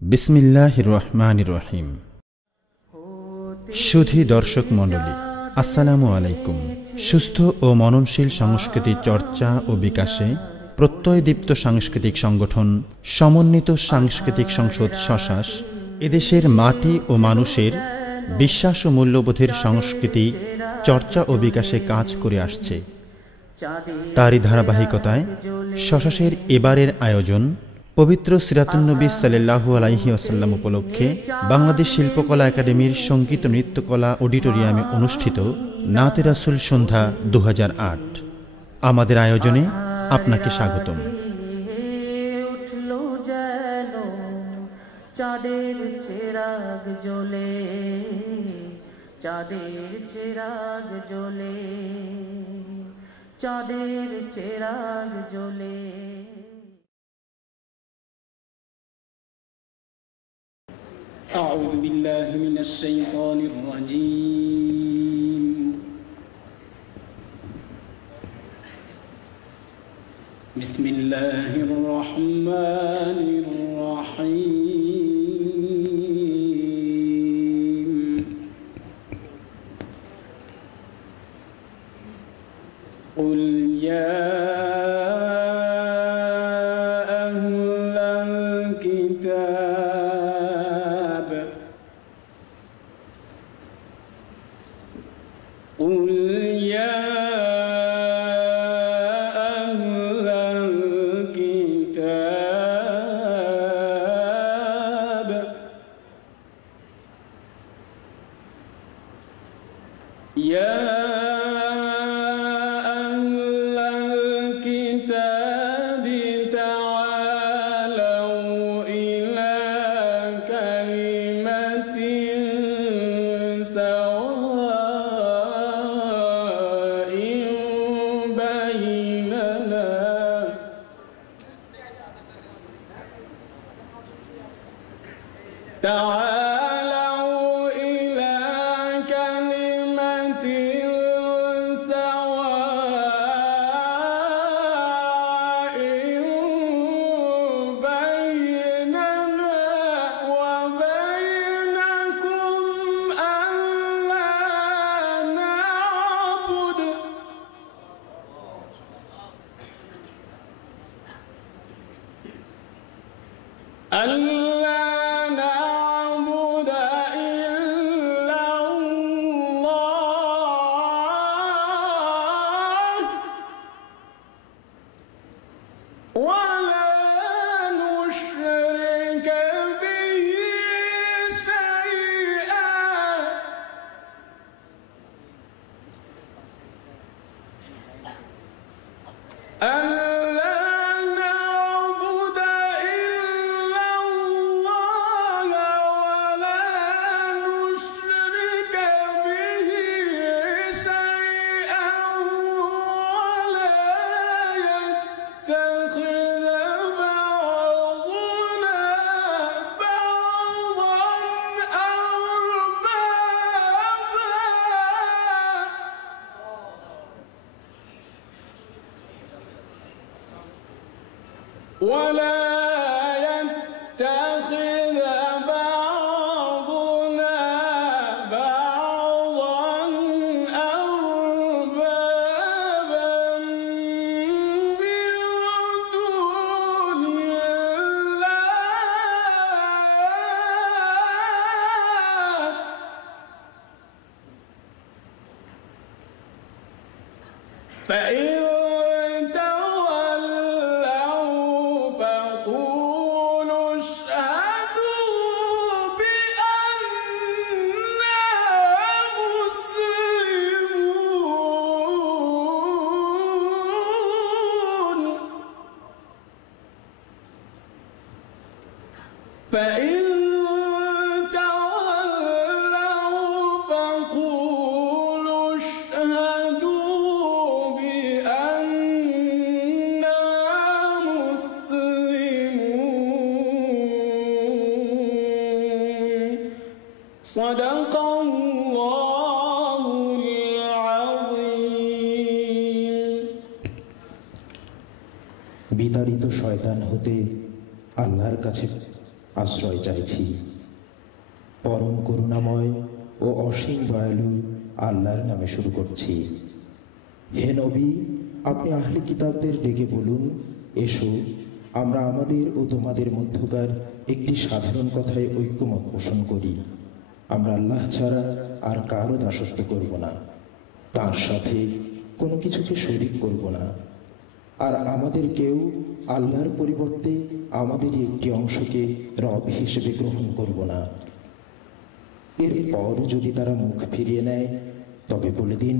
বিসমিল্লাহির রহমানির রহিম। সুধী দর্শক মণ্ডলী, আসসালামু আলাইকুম। সুস্থ ও মননশীল সংস্কৃতি চর্চা ও বিকাশে প্রত্যয়দীপ্ত সাংস্কৃতিক সংগঠন সমন্বিত সাংস্কৃতিক সংসদ শশাস এদেশের মাটি ও মানুষের বিশ্বাস ও মূল্যবোধের সংস্কৃতি চর্চা ও বিকাশে কাজ করে আসছে। তারই ধারাবাহিকতায় শশাসের এবারের আয়োজন পবিত্র সিরাতুন্নবী সাল্লাল্লাহু আলাইহি ওয়াসাল্লাম উপলক্ষে বাংলাদেশ শিল্পকলা একাডেমির সঙ্গীত ও নৃত্যকলা অডিটোরিয়ামে অনুষ্ঠিত নাতে রাসূল সন্ধ্যা 2008। আমাদের আয়োজনে আপনাকে স্বাগতম। চাঁদের চিরাগ জ্বলে, চাঁদের চিরাগ জ্বলে, চাঁদের চিরাগ জ্বলে। أعوذ بالله من الشيطان الرجيم. بسم الله الرحمن الرحيم. قل يا أهل الكتاب، قل يا أهل الكتاب يا أهل الكتاب تعالوا إلى كلمة سواء بيننا تعالوا إلى كلمة سواء بيننا وبينكم ألا نعبد إلا الله ولا نشرك به شيئا ألا نعبد إلا الله ولا نشرك به شيئا ولا يتخذ بعضنا بعضا أربابا ولا يتخذ بعضنا بعضا أربابا من دون الله فإن تولوا فقولوا اشهدوا بأننا مسلمون فإن تولوا فقولوا اشهدوا بأننا مسلمون صدق الله العظيم. বিতাড়িত শয়তান হতে আল্লাহর কাছে আশ্রয় চাইছি। পরম করুণাময় ও অসীম দয়ালু আল্লাহর নামে শুরু করছি। হে নবী, আপনি আহলে কিতাবদের ডেকে বলুন, এসো আমরা আমাদের ও তোমাদের মধ্যকার একটি সাধারণ কথায় ঐক্যমত পোষণ করি। আমরা আল্লাহ ছাড়া আর কারো দাসত্ব করব না, তার সাথে কোনো কিছুকে শরীক করব না, আর আমাদের কেউ আল্লাহর পরিবর্তে আমাদেরই একটি অংশকে রব হিসেবে গ্রহণ করব না। এরপর যদি তারা মুখ ফিরিয়ে নেয়, তবে বলে দিন,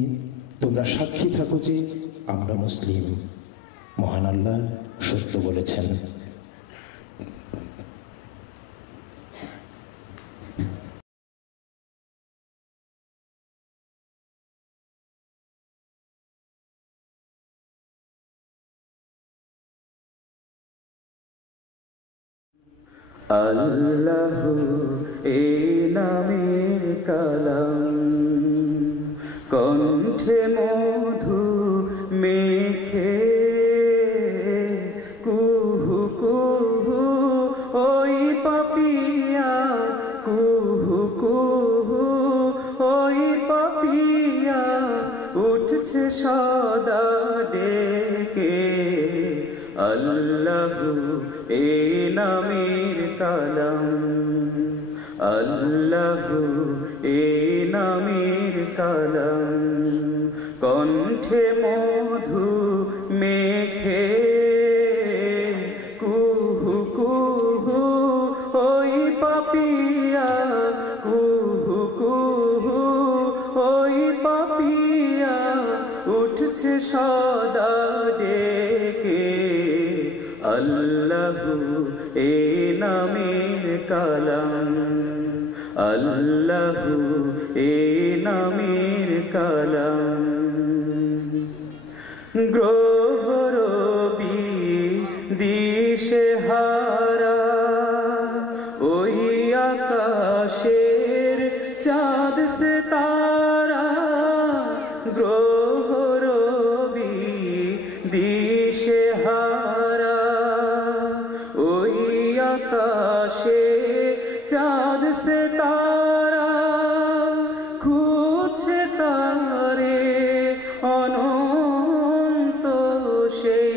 তোমরা সাক্ষী থাকো যে আমরা মুসলিম। মহান আল্লাহ সত্য বলেছেন। আল্লাহু এই নামের কালাম, কণ্ঠে মধু মেখে কুহু কুহু ওই পাপিয়া, কুহু কুহু ওই পাপিয়া উঠছে সদা ডেকে। আল্লাহু এই নামের কালাম, আল্লাহু এই নামের কালাম, কণ্ঠে মধু মেখে কুহু কুহু ওই পাপিয়া, কুহু কুহু ওই পাপিয়া উঠছে সদা ডেকে। আল্লাহু এই নামের কালাম, আল্লাহু এই নামের কালাম। গ্রহ রবি দিশে হারা ওই আকাশের চাঁদ সে তারা, গ্রহ রবি দিশে হারা ওই আকাশে চাঁদ সে তারা, খুঁজছে তারে অনন্ত সেই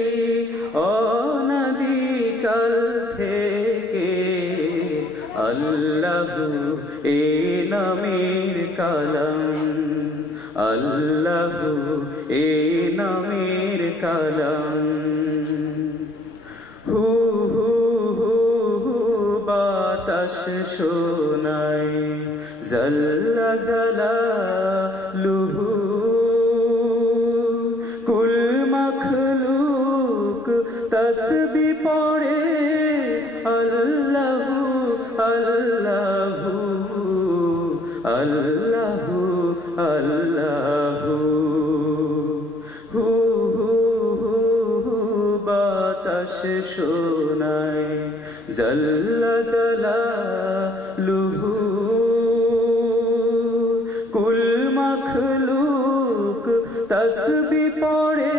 অনাদিকাল থেকে। আল্লাহু এই নামের কালাম, আল্লাহু এই নামের কালাম। হু হু হু হু বাতাস শোনায় জাল্লা জালালুহু, কুল মখলুক তসবিহ পড়ে আল্লাহু আল্লাহু আল্লাহু আল্লাহু। হু হু হু হু বাতাস শোনায় জাল্লা জালালুহু, কুল মখলুক তসবিহ পড়ে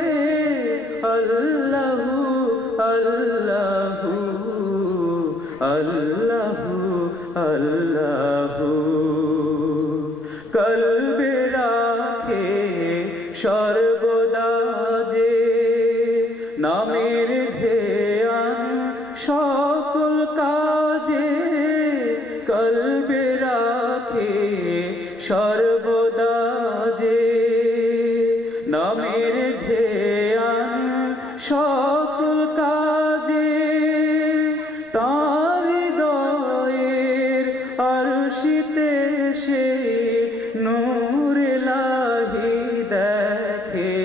আল্লাহু আল্লাহু আল্লাহু আল্লাহু। কলবে রাখে সর্বদা যে নামের ধ্যান সকল কাজে, কলবে রাখে সর্বদা যে নামের ধ্যান সকল কাজে, তার হৃদয়ের আরশিতে সে নূর ইলাহি দেখে।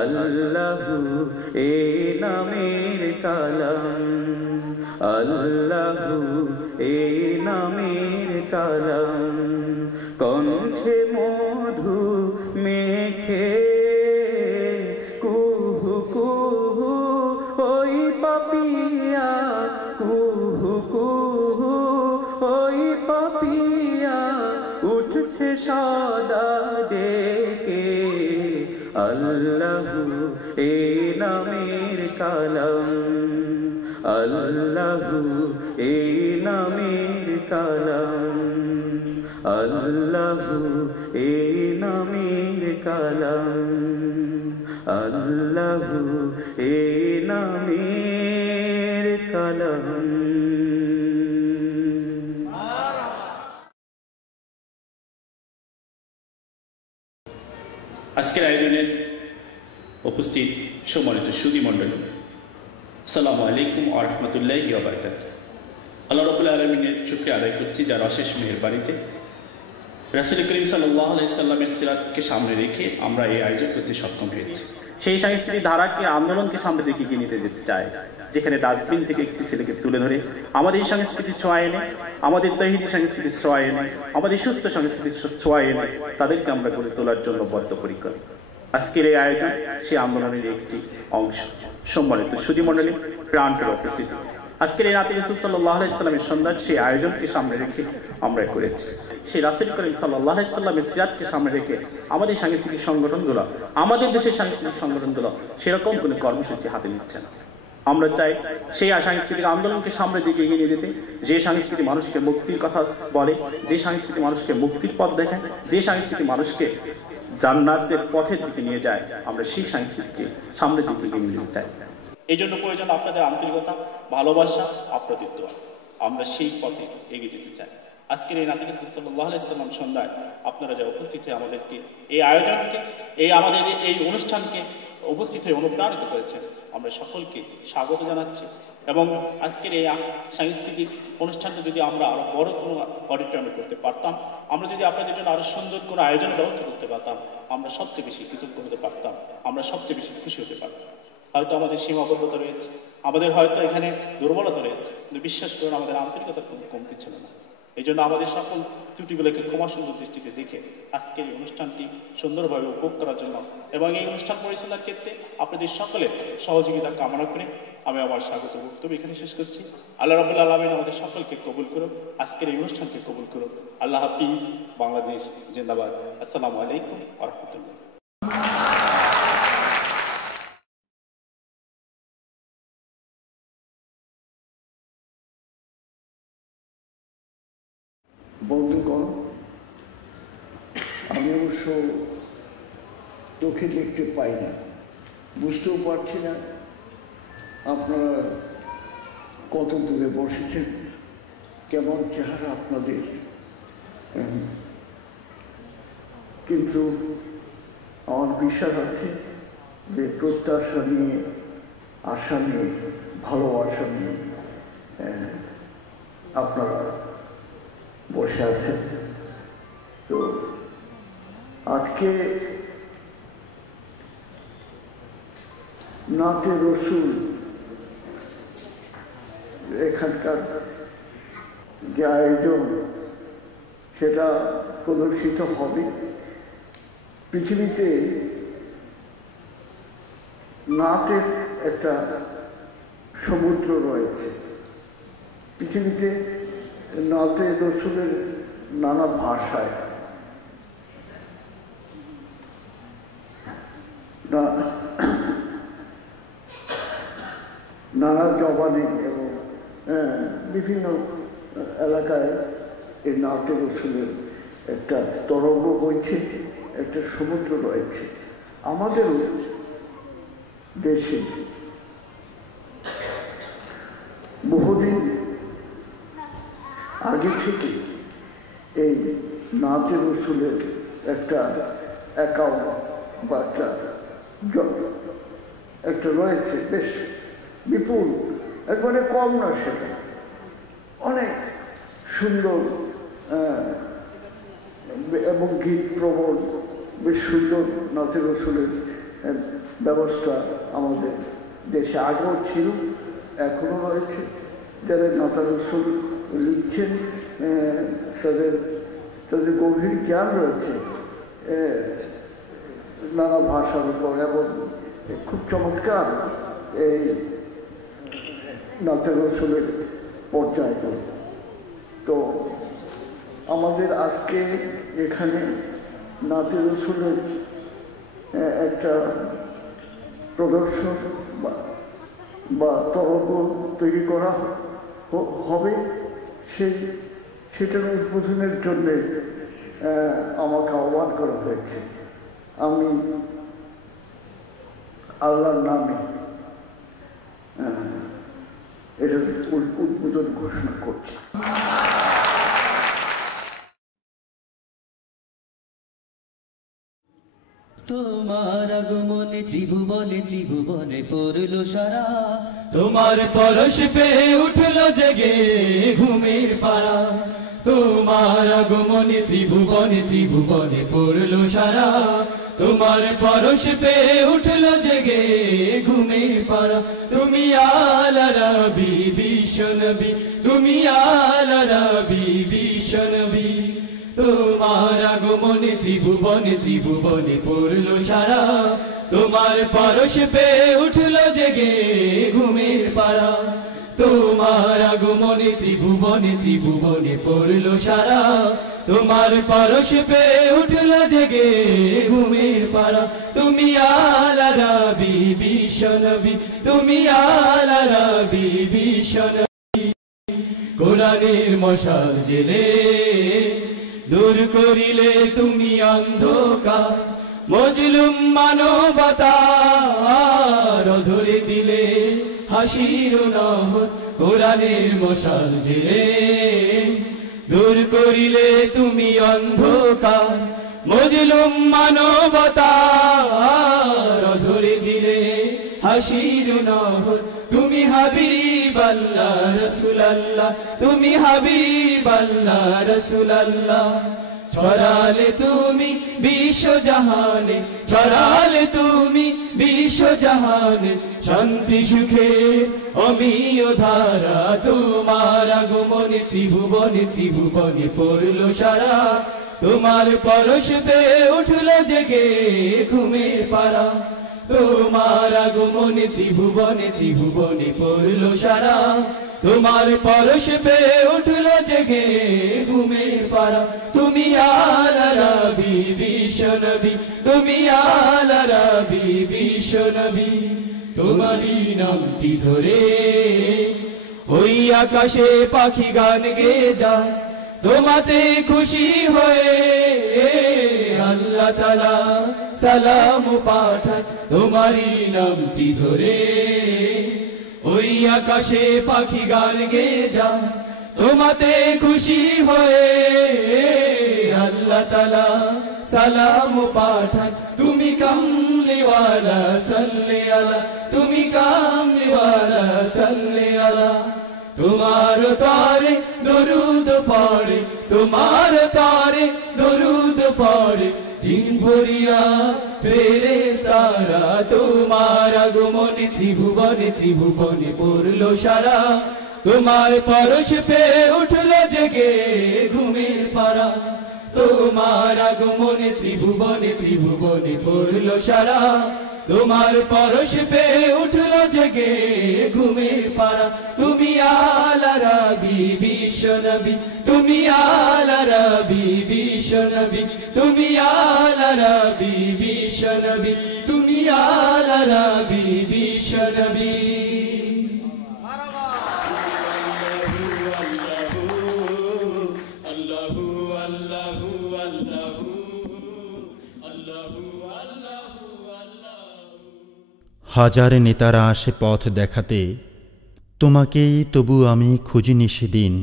আল্লাহু এই নামের কালাম, আল্লাহু এই নামের কালাম, কণ্ঠে মধু মেখে কুহু কুহু ওই পাপিয়া, কুহু কুহু ওই পাপিয়া উঠছে সদা ডেকে। আল্লাহু এই নামের কালাম, আল্লাহু এই নামের কালাম, আল্লাহু এই নামের কালাম, আল্লাহু এই নামের কালাম। আজকের আয়োজনের উপস্থিত সম্মানিত সুধী মণ্ডলী, আসসালামু আলাইকুম ওয়া রাহমাতুল্লাহি ওয়া বারাকাতুহু। আল্লাহ রাব্বুল আলামিনের শুকরিয়া আদায় করছি যার অশেষ মেহেরবানিতে রাসূল করিম সাল্লাল্লাহু আলাইহি সাল্লামের সিরাতকে সামনে রেখে আমরা এই আয়োজন করতে সক্ষম হয়েছি। সেই সাংস্কৃতিক ধারাকে আন্দোলনকে সামনে দিকে এগিয়ে নিতে যেতে চায়, যেখানে ডাস্টবিন থেকে একটি ছেলেকে তুলে ধরে আমাদের সংস্কৃতির ছোঁয়া এনে, আমাদের তহিদি সংস্কৃতির ছোঁয়া এনে, আমাদের সুস্থ সংস্কৃতির ছোঁয়া এনে তাদেরকে আমরা গড়ে তোলার জন্য বদ্ধপরিকর। আজকের এই আয়োজন সেই আন্দোলনের একটি অংশ। সম্মানিত সুধী মণ্ডলী, প্রাণপ্রিয় উপস্থিতি, আজকের এই রাতে রাসূল সাল্লাল্লাহু আলাইহি সাল্লামের সন্ধ্যার সেই আয়োজনকে সামনে রেখে আমরা করেছি। সেই রাসূল করিম সাল্লাল্লাহু আলাইহি সাল্লামের সিরাতকে সামনে রেখে আমাদের সাংস্কৃতিক সংগঠনগুলো, আমাদের দেশের সাংস্কৃতিক সংগঠনগুলো সেরকম কোনো কর্মসূচি হাতে নিচ্ছে না। আমরা চাই সেই সাংস্কৃতিক আন্দোলনকে সামনের দিকে এগিয়ে নিয়ে যেতে, যে সংস্কৃতি মানুষকে মুক্তির কথা বলে, যে সংস্কৃতি মানুষকে মুক্তির পথ দেখায়, যে সংস্কৃতি মানুষকে জান্নাতের পথের দিকে নিয়ে যায়, আমরা সেই সংস্কৃতিকে সামনের দিকে এগিয়ে নিয়ে যেতে চাই। এই জন্য প্রয়োজন আপনাদের আন্তরিকতা, ভালোবাসা, আপ্রাতিত্ব। আমরা সেই পথে এগিয়ে যেতে চাই। আজকের এই রাতে রাসূল সাল্লাল্লাহু আলাইহি সাল্লাম সন্ধ্যায় আপনারা যা উপস্থিত হয়ে আমাদেরকে এই আয়োজনকে, আমাদের এই অনুষ্ঠানকে উপস্থিত হয়ে অনুপ্রাণিত করেছেন, আমরা সকলকে স্বাগত জানাচ্ছি। এবং আজকের এই সাংস্কৃতিক অনুষ্ঠানটা যদি আমরা আরো বড় কোনো অডিটোরিয়ামে করতে পারতাম, আমরা যদি আপনাদের জন্য আরো সুন্দর কোনো আয়োজনের ব্যবস্থা করতে পারতাম, আমরা সবচেয়ে বেশি কৃতজ্ঞ হতে পারতাম, আমরা সবচেয়ে বেশি খুশি হতে পারতাম। হয়তো আমাদের সীমাবদ্ধতা রয়েছে, আমাদের হয়তো এখানে দুর্বলতা রয়েছে, কিন্তু বিশ্বাস করুন আমাদের আন্তরিকতার কোনো কমতি ছিল না। এই জন্য আমাদের সকল ত্রুটিগুলোকে ক্ষমা সুন্দর দৃষ্টিতে দেখে আজকের এই অনুষ্ঠানটি সুন্দরভাবে উপভোগ করার জন্য এবং এই অনুষ্ঠান পরিচালনার ক্ষেত্রে আপনাদের সকলের সহযোগিতা কামনা করে আমি আমার স্বাগত বক্তব্য এখানে শেষ করছি। আল্লাহ রাব্বুল আলামিন আমাদের সকলকে কবুল করুন, আজকের এই অনুষ্ঠানকে কবুল করুন। আল্লাহ হাফিজ। বাংলাদেশ জিন্দাবাদ। আসসালামু আলাইকুম ওয়া রাহমাতুল্লাহ। বন্ধুগণ, আমি অবশ্য চোখে দেখতে পাই না, বুঝতেও পারছি না আপনারা কত দূরে বসেছেন, কেমন চেহারা আপনাদের, কিন্তু আমার বিশ্বাস আছে যে প্রত্যাশা নিয়ে, আশা নিয়ে, ভালোবাসা নিয়ে আপনারা বসে আছেন। তো আজকে নাতে রসুল এখানকার যে আয়োজন সেটা প্রদর্শিত হবে। পৃথিবীতে নাতের একটা সমুদ্র রয়েছে। পৃথিবীতে নাতে রসুলের নানা ভাষায়, নানা জবানে এবং বিভিন্ন এলাকায় এই নাতে রসুলের একটা তরঙ্গ বইছে, একটা সমুদ্র রয়েছে। আমাদেরও দেশে বহুদিন আগে থেকে এই নাতে রসুলের একটা অ্যাকাউন্ট বা একটা রয়েছে, বেশ বিপুল, একবারে কম না, সেটা অনেক সুন্দর এবং গীত প্রবণ, বেশ সুন্দর নাতে রসুলের ব্যবস্থা আমাদের দেশে আগেও ছিল, এখনো রয়েছে। যারা নাতে রসুল লিখছেন তাদের গভীর জ্ঞান রয়েছে নানা ভাষার উপর, এবং খুব চমৎকার এই নাতে রসুলের পর্যায়গুলো। তো আমাদের আজকে এখানে নাতে রসুলের একটা প্রদর্শন বা বা তরল তৈরি করা হবে সেটার উদ্বোধনের জন্যে আমাকে আহ্বান করা হয়েছে। আমি আল্লাহর নামে এটার উদ্বোধন ঘোষণা করছি। তোমার আগমনে ত্রিভুবনে ত্রিভুবনে পড়ল সারা, তোমার পরশ পেয়ে উঠল জেগে ঘুমের পাড়া। তোমার আগমনে ত্রিভুবনে ত্রিভুবনে পড়ল সারা, তোমার পরশ পেয়ে উঠল জেগে ঘুমের পাড়া। তুমি আলা রাবি বিশ্বনবী, তুমি আলা রাবি বিশ্বনবী। তোমার আগমনে ত্রিভুবনে ত্রিভুবনে পড়ল সারা, তোমার পরশ পেয়ে উঠল জেগে ঘুমের পাড়া। তোমার আগমনে ত্রিভুবনে ত্রিভুবনে পড়ল সারা, তোমার পরশ পেয়ে উঠল জেগে ঘুমের পাড়া। তুমি আলা রাবি বিশ্বনবী, তুমি আলা রাবি বিশ্বনবী। কোরআনের মশাল জেলে দূর করিলে তুমি অন্ধকার, মজলুম মানবতার ধরে দিলে হাসির নহর। কোরআনের মশাল জেলে দূর করিলে তুমি অন্ধকার, মজলুম মানবতার ধরে দিলে হাসির নহর। তুমি হাবিব আল্লাহ রাসূলুল্লাহ, তুমি হাবিব আল্লাহ রাসূলুল্লাহ। ছড়ালে তুমি বিশ্বজাহানে, ছড়ালে তুমি বিশ্বজাহানে শান্তি সুখে অমিয় ধারা। তোমার আগমনে ত্রিভুবনে ত্রিভুবনে পড়ল সারা, তোমার পরশ পেয়ে উঠল জেগে ঘুমের পাড়া। তোমার আগমনে ত্রিভুবনে ত্রিভুবনে পড়ল সারা, তোমার পরশ পেয়ে উঠল জেগে ঘুমের পাড়া। তুমি আলা রাবি বিশ্বনবী, তুমি আলা রাবি বিশ্বনবী। তোমারই নামটি ধরে ওই আকাশে পাখি গান গেয়ে যায়, তোমাতে খুশি হয়ে আল্লাহ তাআলা সালাম পাঠায়। তোমারই নামটি ধরে ওই আকাশে পাখি গান গেয়ে যায়, তোমাতে খুশি হয়ে আল্লাহ তাআলা সালাম পাঠায়। তুমি কামলিওয়ালা সাল্লি আলা, তুমি কামলিওয়ালা সাল্লি আলা। তোমার তারে দরুদ পড়ে, তোমার তারে দরুদ পড়ে জিন ভরিয়া ফেরেশতারা। তোমার আগমনে ত্রিভুবনে ত্রিভুবনে পড়ল সারা, তোমার পরশ পেয়ে উঠল জেগে ঘুমের পাড়া। তোমার আগমনে ত্রিভুবনে ত্রিভুবনে পড়ল সারা, তোমার পরশ পেয়ে উঠল জেগে ঘুমের পাড়া। তুমি আলা রাবি বিশ্বনবী, তুমি আলা রাবি বিশ্বনবী, তুমি আলা রাবি বিশ্বনবী, তুমি আলা রাবি বিশ্বনবী। হাজার নেতারা আসে পথ দেখাতে, তোমাকেই তবু আমি খুঁজিনি সেদিন।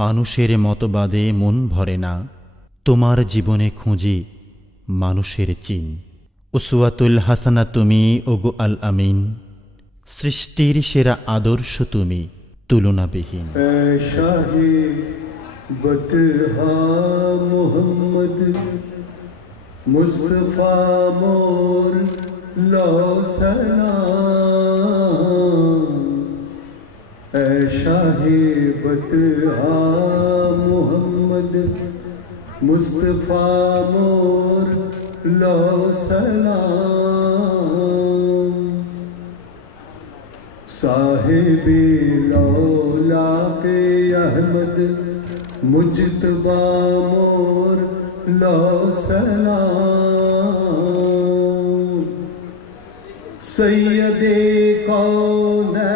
মানুষের মতবাদে মন ভরে না, তোমার জীবনে খুঁজি মানুষের চিন। উসওয়াতুল হাসানা তুমি ওগো আল আমিন, সৃষ্টির সেরা আদর্শ তুমি তুলনাবিহীন। শাহে বতহা মুহাম্মদ মুস্তাফা মোর লো সালাম। শাহে বতহা মুহাম্মদ মুস্তাফা মোর লো সালাম। साहिबे लौलाके अहमद मुजतबा मोर लो सलाम। सैयदे कौनैन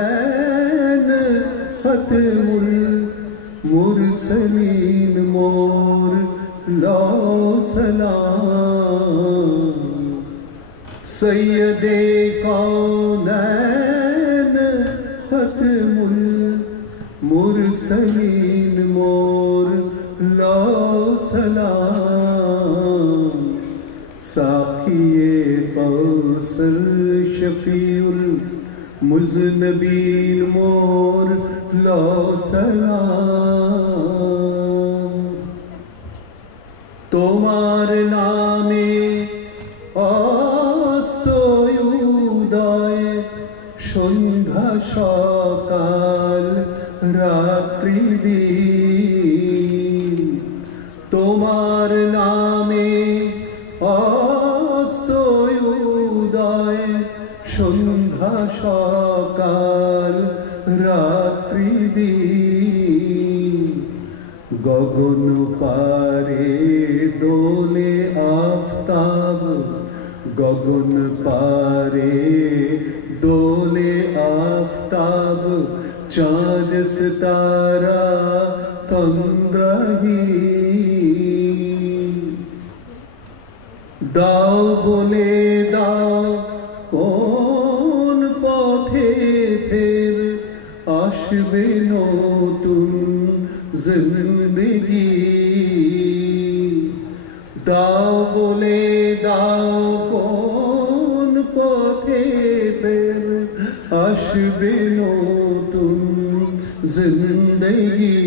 खत्मुल मुरसलीन मोर लो सलाम। सैयदे कौनैन खत्मुल मुरसलीन मोर लो सलाम। साखिए कौसर शफीउल मुज़नबीन मोर लो सलाम। তোমার নামে অস্তয় উদয় সন্ধ্যা সকাল রাত্রি দিন। তোমার নামে অস্তয় উদয় সন্ধ্যা সকাল রাত্রি দিন। গগন পারে দোলে আফতাব, গগন পারে দোলে আফতাব, চাঁদ সিতারা তন্দ্রাহীন। দাও বলে দাও কোন পথে ফের আসবে নতুন জিন্দেগি। দাও বলে দাও কোন পথে ফের আসবে নতুন জিন্দেগি।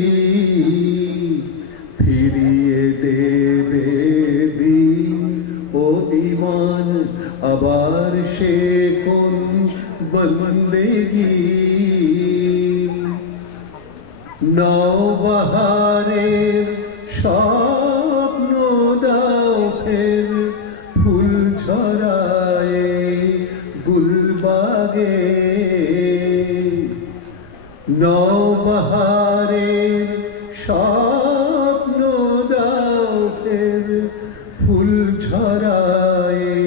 ফিরিয়ে দেবে দিন ও ঈমান, আবার সে কোন বন্দেগি। নওবাহারের স্বপ্ন দাও ফের ফুল ঝরায়ে গুলবাগে। নওবাহারের স্বপ্ন দাও ফের ফুল ঝরায়ে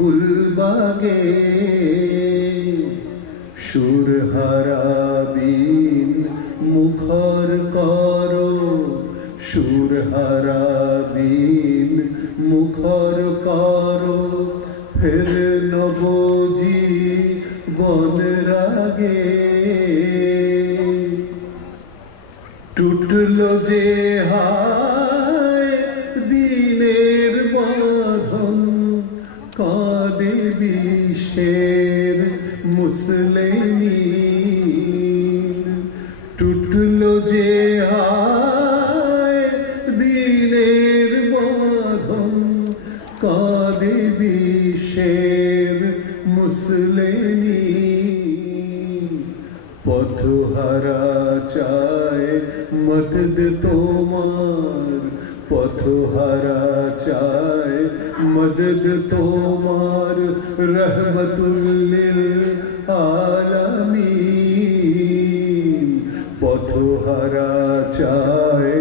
গুলবাগে। সুর হারাবিন মুখর করো, সুর হারাবিন মুখর করো, ফের নবজি বন রাগে। টুটলো যে হায় দিনের বাঁধন, কাঁদে বিশ্বের মুসলিমিন। টুটলো যে হায় দিনের বাঁধন, কাঁদে বিশ্বের মুসলিমিন। পথহারা চায় মদদ তোমার, পথহারা চায় মদদ তোমার, রহমতুল লিল আলামিন। পথহারা চায়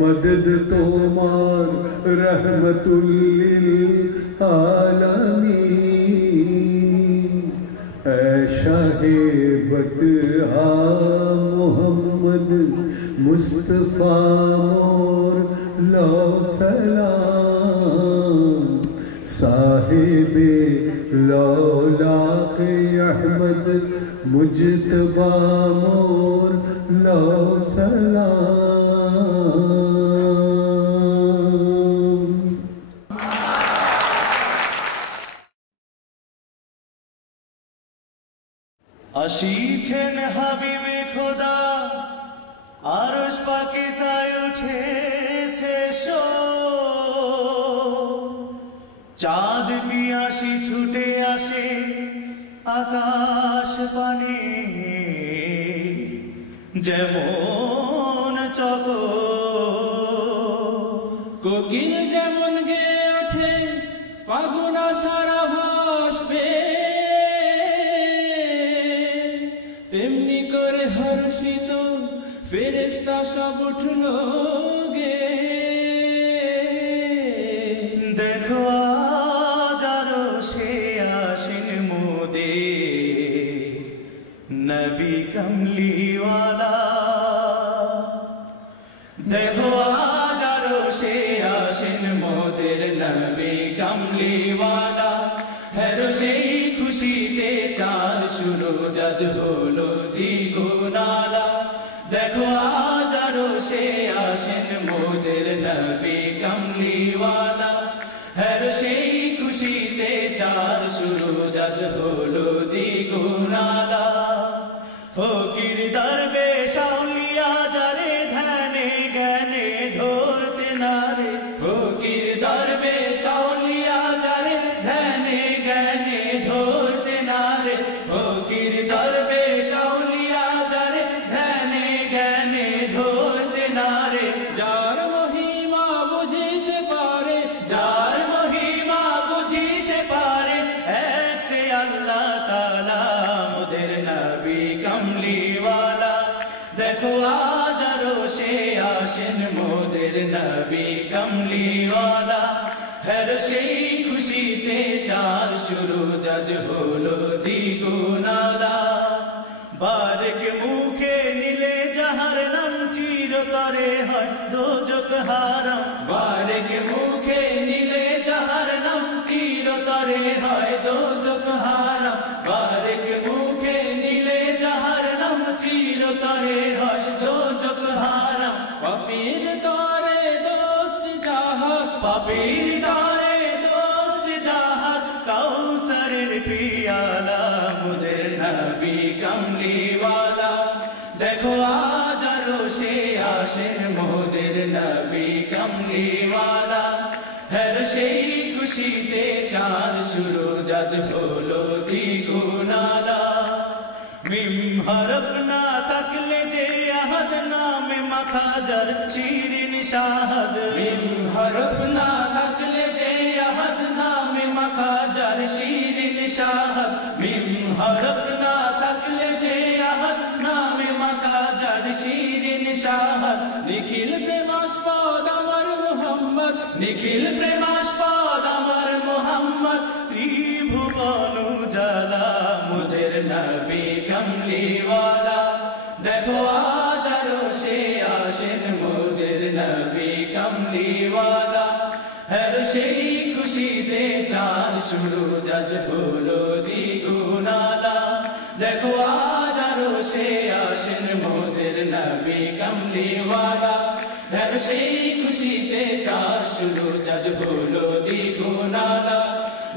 মদদ তোমার, রহমতুল লিল আলামিন। এ শাহে বতহা মুহাম্মদ মুস্তফা মোর লো সালাম। সাহেবে লৌলাক আহমদ মুজতবা মোর লো সালাম। আসিছেন হাবিবে খোদা, আরশ পাকে তাই উঠেছে শো। চাঁদ পিয়াসী ছুটে আসে আকাশ পানে, যেমন চক কোকিল যেমন গেয়ে ওঠে ফাগুন আষাঢ় ভাসবে, তেমনি করে হর্ষিত ফেরেশতা সব উঠলো গে। দেখো আজ আরো সে আসেন মোদের নবী কমলিওয়ালা দেখো আজ আরো সে আসেন মোদের নবী কমলিওয়ালা হেরো সেই খুশিতে চার সুরজ আজ হলো দ্বিগুণালা দেখো আজ আরো সে আসেন মোদের নবী কমলিওয়ালা হেরো সেই খুশিতে চার সুরজ আজ হলো দ্বিগুণালা ফকির দরবেশ আউলিয়া যারে ধ্যানে জ্ঞানে ধরতে নারে ফকির দরবেশ আউলিয়া যারে ধ্যানে জ্ঞানে ধরতে নারে ফকির দরবেশ আউলিয়া যারে ধ্যানে জ্ঞানে ধরতে নারে যার মহিমা বুঝিতে পারে যার মহিমা বুঝিতে পারে এক সে আল্লাহ তাআলা মোদের নবী কমলিওয়ালা দেখো আজ আরো সে আসেন মোদের নবী কমলিওয়ালা হের সেই খুশিতে চার সুরজ আজ হলো দ্বিগুণালা বারেক মুখে নিলে যাহার নাম চিরতরে হয় দোজখ হারাম বারেক মুখে নিলে যাহার নাম চিরতরে হয় দোজখ হারাম বারেক মুখে নিলে যাহার নাম চিরতরে হয় দোজখ হারাম পাপীর তরে দোস্ত যাহার পাপীর তরে দোস্ত যাহার কাউসারের পিয়ালা মোদের নবী কমলিওয়ালা দেখো আজ আরো সে আসেন মোদের নবী কমলিওয়ালা হের সেই খুশিতে চাঁদ সুরজ আজ হলো দ্বিগুণালা মিম হরফ না থাকলে যে আহাদ নামে মাখা যার শিরিন শাহাদ মিম হরফ না থাকলে যে আহাদ নামে মাখা যার শিরিন শাহাদ মিম হরফ না থাকলে যে আহাদ নামে মাখা যার শিরিন শাহাদ নিখিল প্রেমাস্পদ আমার মুহাম্মদ নিখিল প্রেমাস্পদ আমার মুহাম্মদ ত্রিভুবন উজালা মোদের নবী কমলিওয়ালা দেখো আজ আরো সে আসেন মোদের নবী কমলিওয়ালা হের সেই খুশিতে চাঁদ সুরজ আজ হলো দ্বিগুণালা দেখো আজ আরো সে আসেন মোদের নবী কমলিওয়ালা হের সেই খুশিতে চাঁদ সুরজ আজ হলো দ্বিগুণালা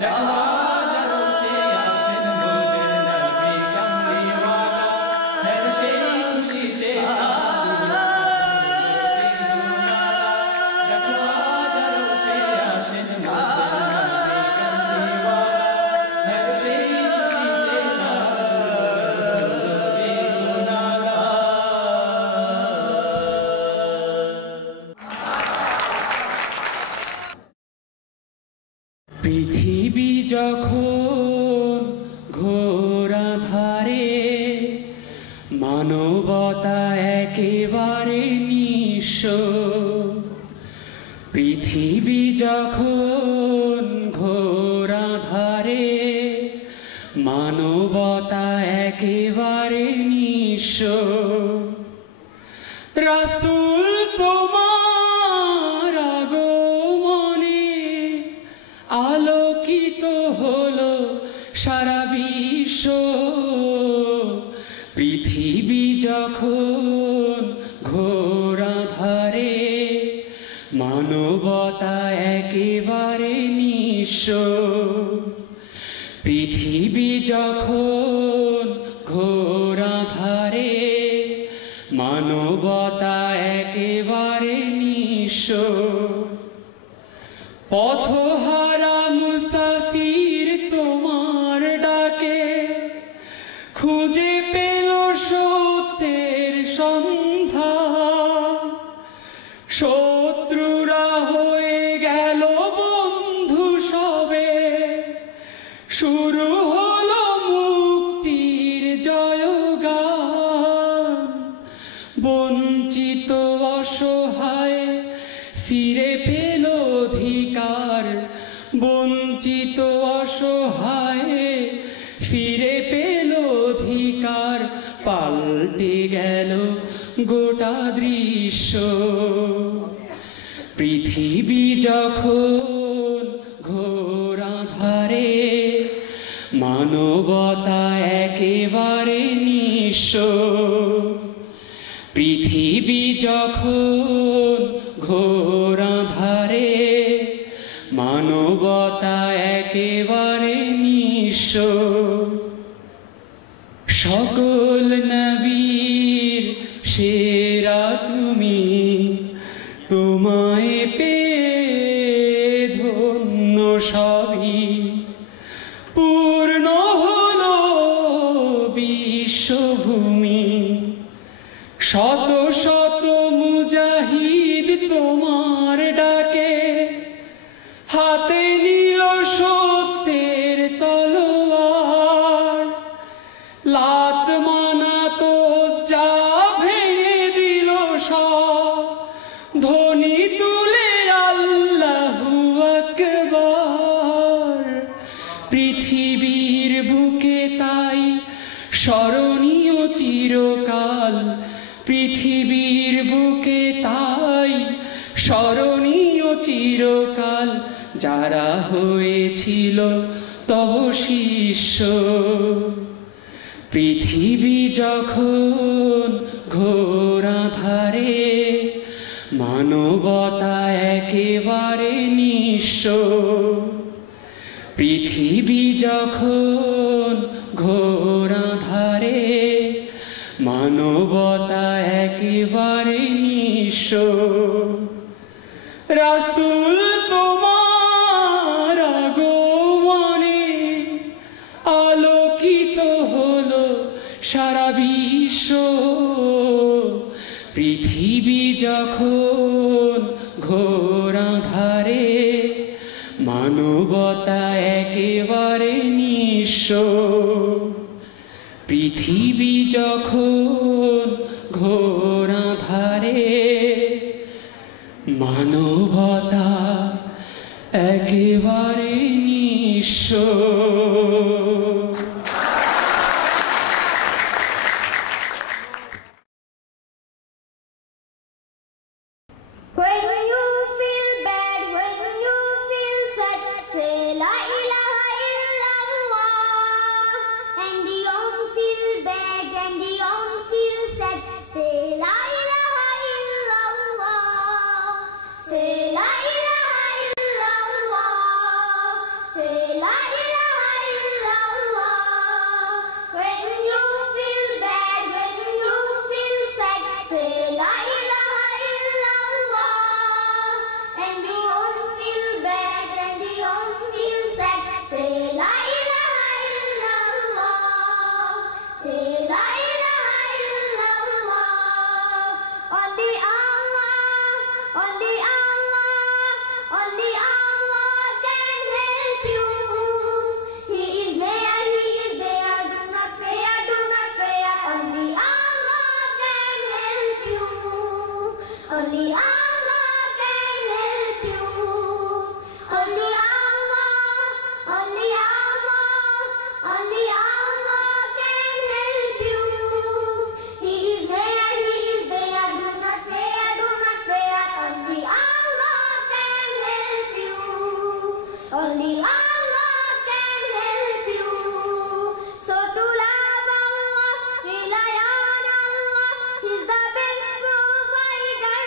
দেখো আজ আরো সে আসেন মোদের নবী কমলিওয়ালা হের সেই খুশিতে চাঁদ সুরজ দেখো আজ আরো সে আসেন মোদের নবী কমলিওয়ালা হের সেই খুশিতে চাঁদ সুরজ হলো দ্বিগুণালা পৃথিবী যখন ঘোর আঁধারে মানবতা একেবারে নিঃস্ব পৃথিবী যখন ঘোর আঁধারে মানবতা একেবারে নিঃস্ব রাসূল তোমার আগমনে আলোকিত হলো সারা বিশ্ব পৃথিবী যখন ঘোর আঁধারে মানবতা একেবারে নিঃস্ব পৃথিবী যখন ঘোর আঁধারে মানবতা একেবারে নিঃস্ব পথহারা মুসাফির তোমার ডাকে খুঁজে পেল সত্যের সন্ধান শত্রুরা হয়ে গেল বন্ধু সবে শুরু হলো মুক্তির জয়গান বঞ্চিত অসহায় ফিরে পেল অধিকার পাল্টে গেল গোটা দৃশ্য। পৃথিবী যখন ঘোর আঁধারে, মানবতা একেবারে নিঃস্ব। পৃথিবী যখন ঘোর আঁধারে, মানবতা একেবারে নিঃস্ব। সকল নবীর সেরা তুমি, তোমায় পেয়ে ধন্য সবই। পূর্ণ হলো বিশ্বভূমি, শত শত মুজাহিদ তোমার ডাকে, হাতে নিল সত্যের তলোয়ার। লাত মানাত যা ভেঙে দিল সব, ধ্বনি তুলে আল্লাহু আকবার। পৃথিবীর বুকে তাই স্মরণীয় চিরকাল, পৃথিবীর বুকে তাই স্মরণীয় চিরকাল, যারা হয়েছিল তব শিষ্য। পৃথিবী যখন ঘোর আঁধারে, মানবতা একেবারে নিঃস্ব। পৃথিবী যখন ঘোর আঁধারে, মানবতা একেবারে নিঃস্ব। রাসূল তোমার আগমনে আলোকিত হলো সারা বিশ্ব। পৃথিবী যখন ঘোর আঁধারে, মানবতা একেবারে নিঃস্ব। পৃথিবী যখন ঘোর আঁধারে, মানবতা একেবারে নিঃস্ব। When you feel bad, when you feel sad, say La ilaha illallah. And you feel bad and you feel sad, say La ilaha illallah. Say La ilaha illallah. Say La ilaha illallah. When you feel bad, when you feel sad, say La ilaha illallah. And you feel bad and you feel sad, say La ilaha illallah. Say La ilaha illallah. Only Allah, only Allah, only Allah can help you. He is there, do not fear, do not fear. Only Allah can help you. Only Allah can help you. Only Allah, only Allah, only Allah can help you. He is there, do not fear, do not fear. Only Allah can help you. Only Allah can help you. So to love Allah, rely on Allah, He's the best provider.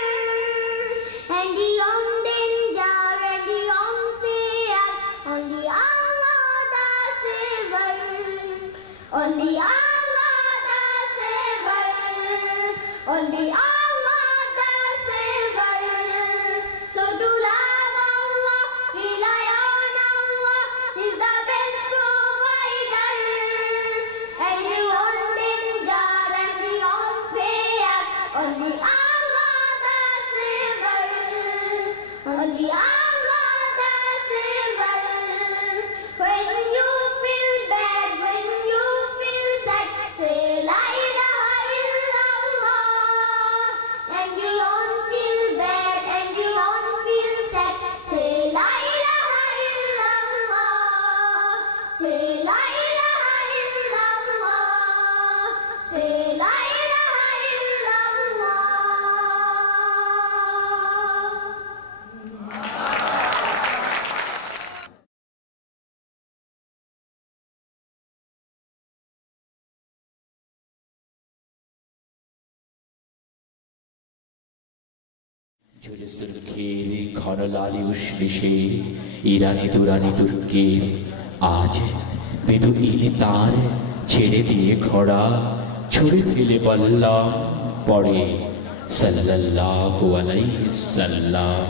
La ilaha illallah. সুরখের ঘনলালি উষ্ণিসে ইরানি দুরানি তুর্কির আজ বেদুইন তার ছেড়ে দিয়ে খরা ছুড়ে ফেলে বললাম পরে সাল্লাল্লাহু আলাইহি সাল্লাম।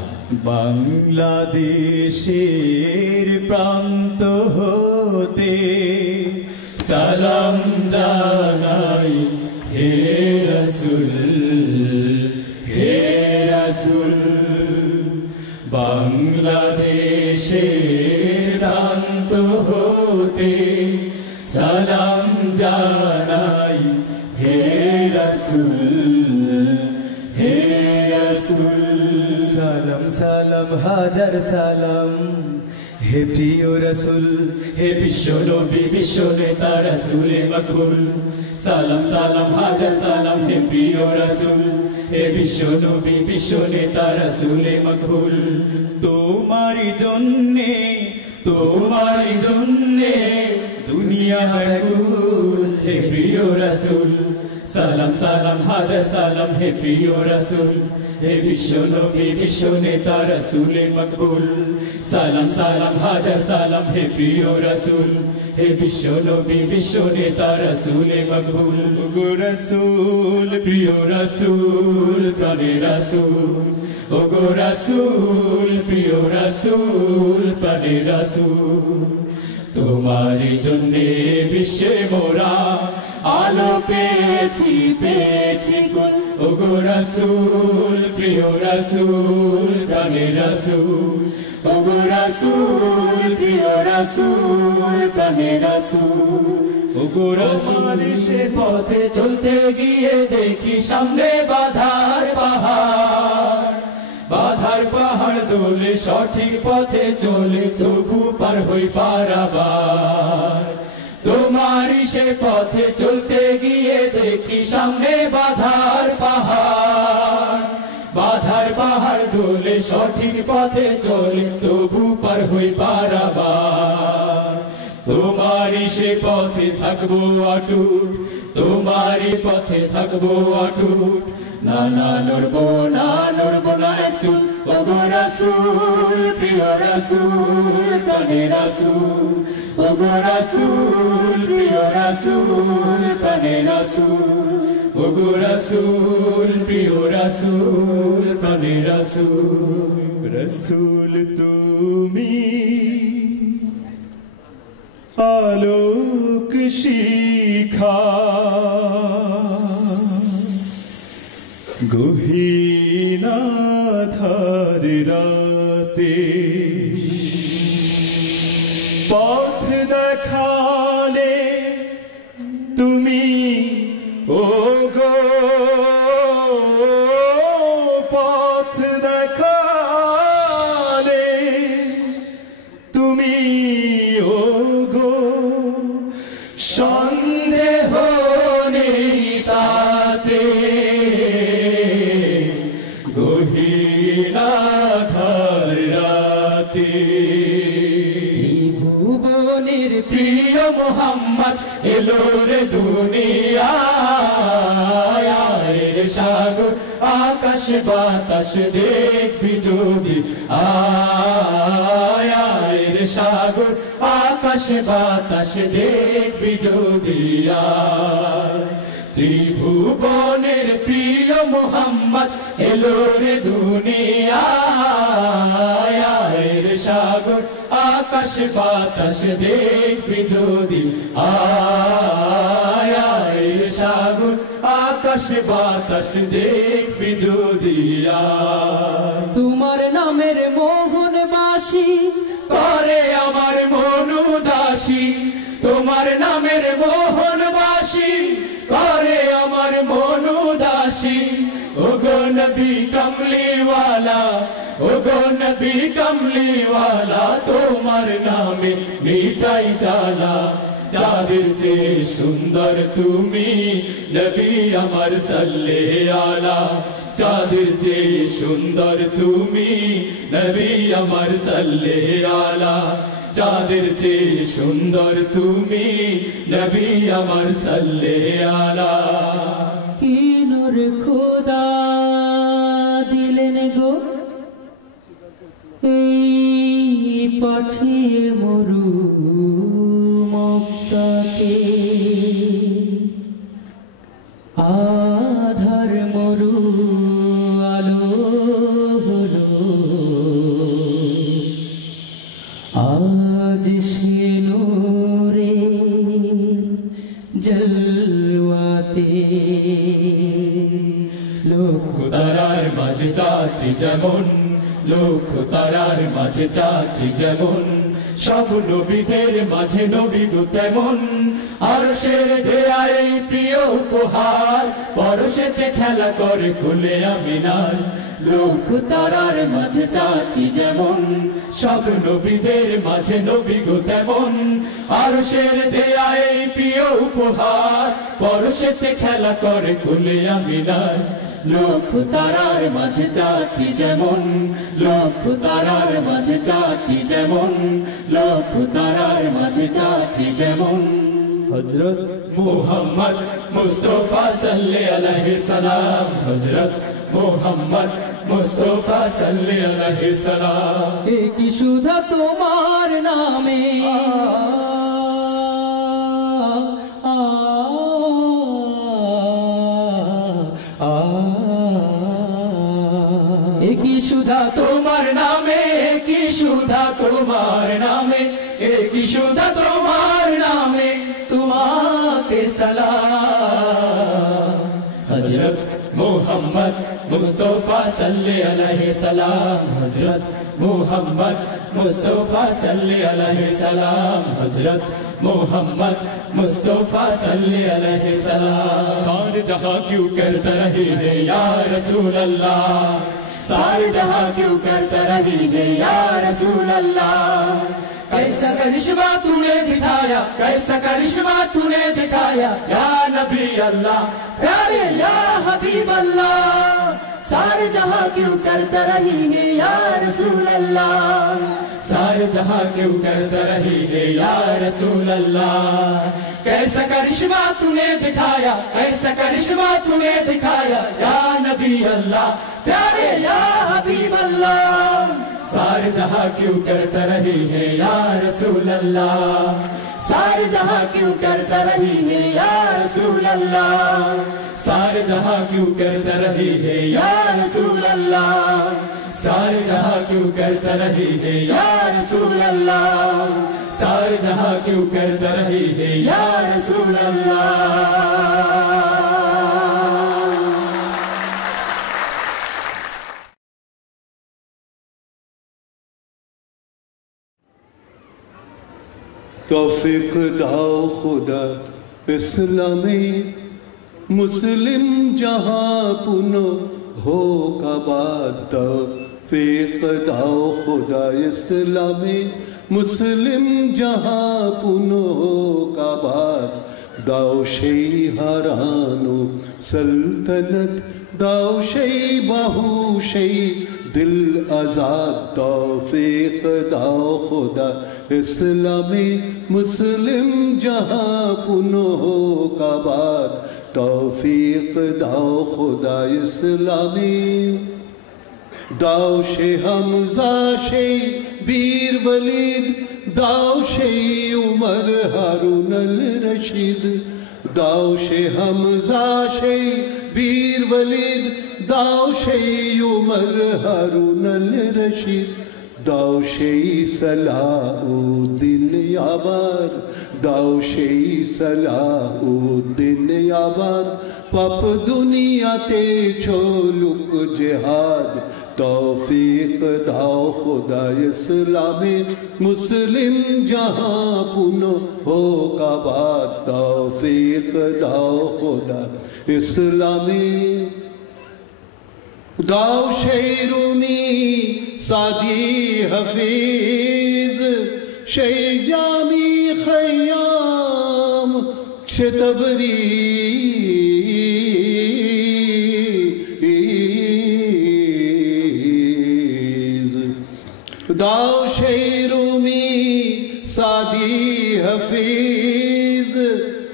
বাংলাদেশের প্রান্ত হতে সালাম জানাই হে রাসূল, হে রাসূল। বাংলাদেশের প্রান্ত হতে সালাম জানাই হে রাসূল, হে রাসূল। সালাম সালাম হাজার সালাম হে প্রিয় রাসূল, হে বিশ্ব নবী বিশ্ব নেতা রাসূলে মকবুল। সালাম সালাম হাজার সালাম হে প্রিয় রাসূল, হে বিশ্ব নবী বিশ্ব নেতা রাসূলে মকবুল। তোমারই জন্যে তোমারই জন্যে দুনিয়া ব্যাকুল হে প্রিয় রাসূল। সালাম সালাম হাজার সালাম হে প্রিয় রাসূল, হে বিশ্ব নবী বিশ্ব নেতা রাসূলে মকবুল। সালাম সালাম হাজার সালাম হে প্রিয় রাসূল, হে বিশ্ব নবী বিশ্ব নেতা রাসূলে মকবুল। ওগো রাসূল প্রিয় রাসূল প্রাণের রাসূল, ওগো রাসূল প্রিয় রাসূল প্রাণের রাসূল। তোমারই জন্যে বিশ্বে মোরা আলো পেয়েছি পেয়েছি কুল। ওগো রাসূল প্রিয় রাসূল প্রাণের রাসূল, ওগো রাসূল প্রিয় রাসূল প্রাণের রাসূল। ওগো রাসূল সে পথে চলতে গিয়ে দেখি সামনে বাধার পাহাড়, বাধার পাহাড় দোলে সঠিক পথে চলে তবু পার হই পারাবার। তোমারই সে পথে চলতে গিয়ে দেখি সামনে বাধার পাহাড়, বাধার পাহাড় দোলে সঠিক পথে চলে তবু পার হই পারাবার। তোমারই সে পথে থাকবো অটুট, তোমারই পথে থাকবো অটুট। না না নড়বো না নড়বো না একটু। ওগো রাসূল প্রিয় রাসূল প্রাণের রাসূল, ওগো রাসূল প্রিয় রাসূল প্রাণের রাসূল, ওগো রাসূল প্রিয় রাসূল প্রাণের রাসূল। রাসূল তুমি আলোক শিখা, গহীন আঁধার রাতে পথ দেখালে তুমি, ওগো পথ দেখালে তুমি, ওগো সন্দেহ নেই তাতে। গহীন আঁধার রাতে ত্রিভুবনের প্রিয় মুহাম্মদ এলো রে দুনিয়ায়। রে সাগর আকাশ বাতাস দেখবি যদি আয়, রে সাগর আকাশ বাতাস দেখবি যদি আয়। ত্রিভুবনের প্রিয় মুহাম্মদ এলো রে দুনিয়ায়। রে সাগর আকাশ বাতাস দেখবি যদি আয়, রে সাগর আকাশ বাতাস দেখবি যদি আয়। তোমার নামের মোহন বাসি করে আমার মন উদাসী, তোমার নামের মোহন বাসি করে আমার মন উদাসী। ওগো নবী কমলিওয়ালা, ওগো নবী কমলিওয়ালা, তোমার নামে মিটাই জ্বালা। চাঁদের চেয়ে সুন্দর তুমি নবী আমার সাল্লে আলা চাঁদের চেয়ে সুন্দর তুমি নবী আমার সাল্লে আলা চাঁদের চেয়ে সুন্দর তুমি নবী আমার সাল্লে আলা কি নূর খোদা দিলেন গো এই পাঠিয়ে মরু মক্কাতে আধার মরু আলো হলো আজ সে নূরে জলওয়াতে লক্ষ তারার মাঝে চাঁদটি যেমন লক্ষ তারার মাঝে চাঁদটি যেমন সব নবীদের মাঝে নবী গো তেমন আরশের দেয়ারে প্রিয় উপহার পরশেতে খেলা করে খুলে আমিনার লক্ষ তারার মাঝে চাঁদটি যেমন সব নবীদের মাঝে নবী গো তেমন আরশের দেয়ারে প্রিয় উপহার পরশেতে খেলা করে খুলে আমিনার লক্ষ তারার মাঝে চাঁদটি যেমন লক্ষ তারার মাঝে চাঁদটি যেমন লক্ষ তারার মাঝে চাঁদটি যেমন হযরত মুহাম্মদ মুস্তাফা সাল্লাল্লাহু আলাইহি সাল্লাম হযরত মুহাম্মদ মুস্তাফা সাল্লাল্লাহু আলাইহি সাল্লাম কি সুধা তোমার নামে কি সুধা তোমার নামে কি সুধা তোমার নামে কি সুধা তোমার নামে তোমাকে সালাম হযরত মুহাম্মদ মুস্তাফা সাল্লাল্লাহু আলাইহি সাল্লাম হযরত মুহাম্মদ मुस्तफा सल्ले अलैहि सलाम हजरत मोहम्मद मुस्तफा सल्ले अलैहि सलाम सारे जहां क्यों करता रही है या रसूल अल्लाह सारे जहां क्यों करता रही है या रसूल अल्लाह कैसा करिश्मा तूने दिखाया कैसा करिश्मा तूने दिखाया या नबी अल्लाह प्यारे या हबीब अल्लाह सारे जहां क्यों करता रही है या रसूल अल्लाह सारे जहां क्यों करता रही है या रसूल अल्लाह कैसा करिश्मा तूने दिखाया कैसा करिश्मा तूने दिखाया या नबी अल्लाह प्यारे या हबीब अल्लाह सारे जहां क्यों करता रही है या रसूल अल्लाह सारे जहां क्यों करता रही है या रसूल अल्लाह सारे जहां क्यों करता रही है या रसूल अल्लाह सारे जहां क्यों करता रही है या रसूल अल्लाह सारे जहां क्यों करता रही है या रसूल अल्लाह तौफीक दाओ खुदा इस्लामी मुस्लिम जहां पुनो हो कबाद तौफीक दाओ खुदा इस्लामी मुस्लिम जहां पुनो हो कबाद दाओ शई हरानो सल्तनत दाओ शई बहु शई दिल आजाद तौफीक दाओ खुदा इस्लामी मुस्लिम जहां पुनो हो कबाद तौफीक दाओ खुदा इस्लामी दाओ शे हमजा शे बीर वलीद दाओ शे उमर हारून अल रशीद दाओ शे हमजा शे बीर वलीद दाओ शे उमर हारून अल रशीद दाओ शे सलाउद्दीन याबार दाओ शे सलाउद्दीन याबार पाप दुनिया ते छोलुक जिहाद तौफीक दाओ खुदा इस्लामी मुस्लिम जहां पुनो हो कबाद तौफीक दाओ खुदा इस्लामी दाओ शेरूनी सादी हफीज शे जामी खैयाम से तबरीज दाओ शेरूमी सादी हफीज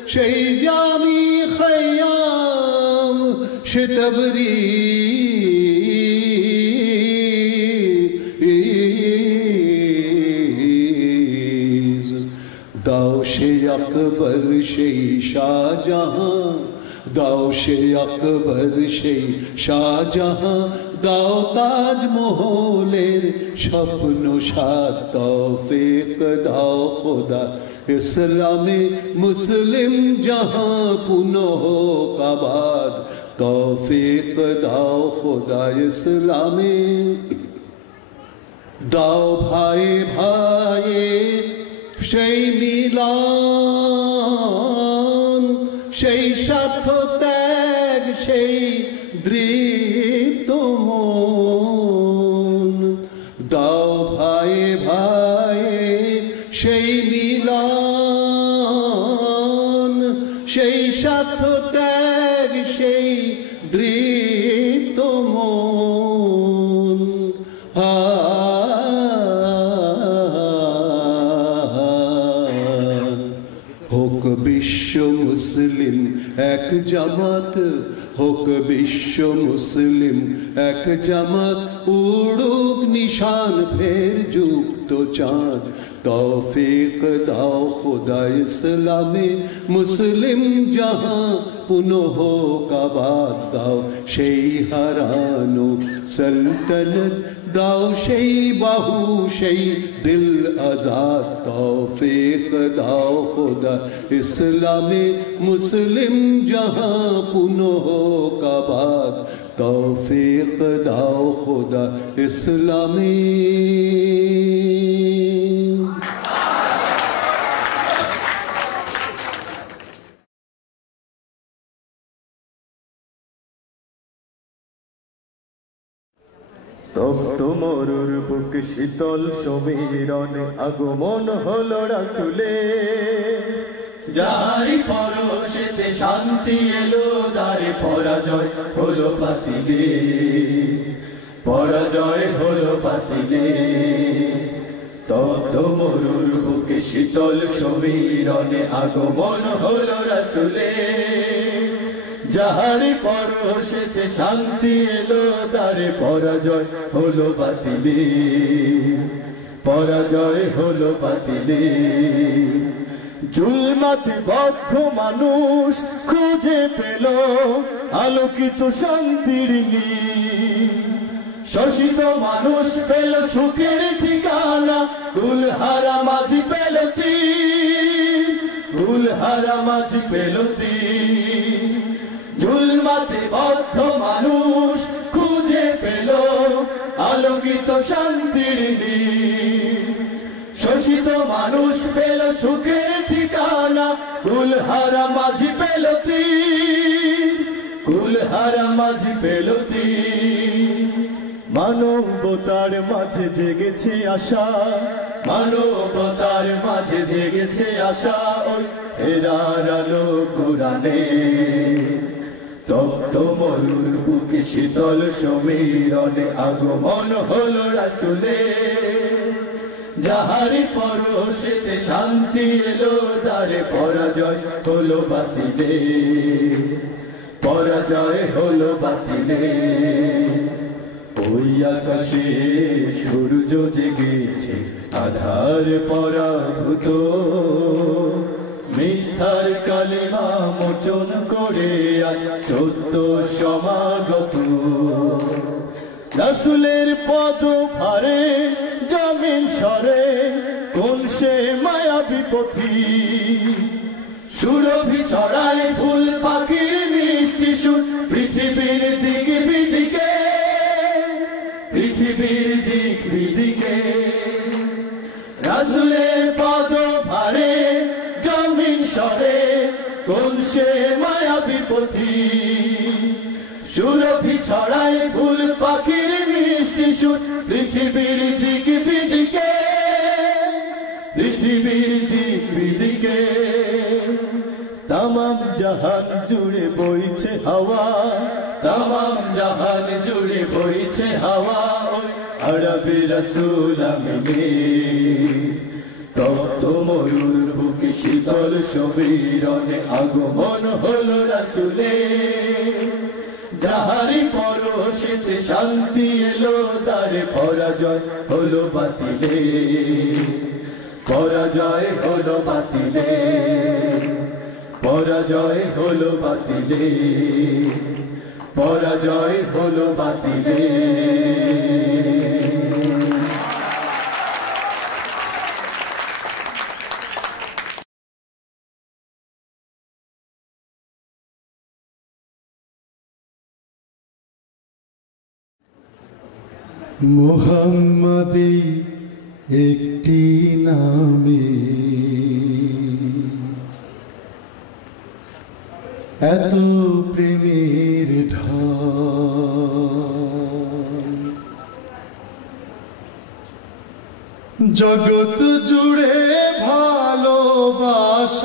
शे जामी खयाम से तबरीज दाओ शे अकबर शे शाहजहां दाओ शे अकबर शे शाहजहां दाओ ताजमहलेर স্বপ্ন সাত তৌফিক দাও খোদা ইসলামে মুসলিম জাহাं পুনঃ আবাদ তৌফিক দাও খোদা ইসলামে দাও ভাই ভাই সেই মিলন সেই স্বার্থ ত্যাগ সেই দৃপ্ত মন দাও ভাই ভাই সেই মিলন সেই স্বার্থ ত্যাগ সেই দৃপ্ত মন হোক বিশ্ব মুসলিম এক জামাত হোক বিশ্ব মুসলিম এক জামাত উড়ুক নিশান ফের যুক্ত চাঁদ তৌফিক দাও খোদা ইসলামে মুসলিম জাহাं পুনঃ আবাদ দাও সেই হারানো সলতনত দাও সেই বাহু সেই দিল আজাদ তৌফিক দাও খোদা ইসলামে মুসলিম জাহাं পুনঃ আবাদ তৌফিক দাও খোদা ইসলামে তপ্ত মরুর বুক শীতল সমীরণে আগমন হলো রাসূলে যারি পরশেতে শান্তি এলো দ্বারে পরাজয় হলো পাতিলে পরাজয় হলো পাতিলে তপ্ত মরুর বুকে শীতল সমীরণে আগমন হলো রাসূলে যাহারি পরশেতে শান্তি এলো দ্বারে পরাজয় হলো বাতিলে পরাজয় হলো বাতিলে জুলমাতে বদ্ধ মানুষ খুঁজে পেল আলোকিত শান্তির নীড় শোষিত মানুষ পেল সুখের ঠিকানা গুলহারা মাঝি পেল তীর গুলহারা মাঝি পেল তীর জুলমাতে বদ্ধ মানুষ খুঁজে পেল আলোকিত শান্তির নীড় শোষিত মানুষ পেল সুখের ঠিকানা গুলহারা মাঝি পেল তীর গুলহারা মাঝি পেল তীর মানবতার মাঝে জেগেছে আশা মানবতার মাঝে জেগেছে আশা ওই হেরার আলো কোরআনে তপ্ত মরুর বুকে শীতল সমীরণে আগমন হলো রাসূলে যাহারি পরশেতে শান্তি এলো দ্বারে পরাজয় হলো বাতিলে পরাজয় হলো বাতিলে ওই আকাশে সূর্য জেগেছে আধার পরাভূত মিথ্যার কালিমা মোচন করে আজ সত্য সমাগত রাসূলের পদ ভারে জমিন সরে কোন সে মায়াবী পথি সুরভি ছড়ায় ফুল পাখির মিষ্টি সুর পৃথিবীর দিক বিদিকে পৃথিবীর দিক বিদিকে রাসূলের পদ ভারে জমিন সরে কোন সে মায়াবী পথি সুরভি ছড়ায় ফুল পাখির মিষ্টি সুর পৃথিবীর দিক বিদিকে পৃথিবীর দিক বিদিকে তামাম জাহান জুড়ে বইছে হাওয়া, তামাম জাহান জুড়ে বইছে হাওয়া, ওই আরবি রাসূল আমিনে। তপ্ত ময়ূর বুকে শীতল সমীরণে আগমন হলো রাসূলের। যাহারি পরশেতে শান্তি এলো, তারে পরাজয় হলো বাতিলে, পরাজয় হলো বাতিলে, পরাজয় হলো বাতিলে, পরাজয় হলো বাতিলে। মুহাম্মাদি একটি নামে এত প্রেমের ঢল, জগৎ জুড়ে ভালোবাসার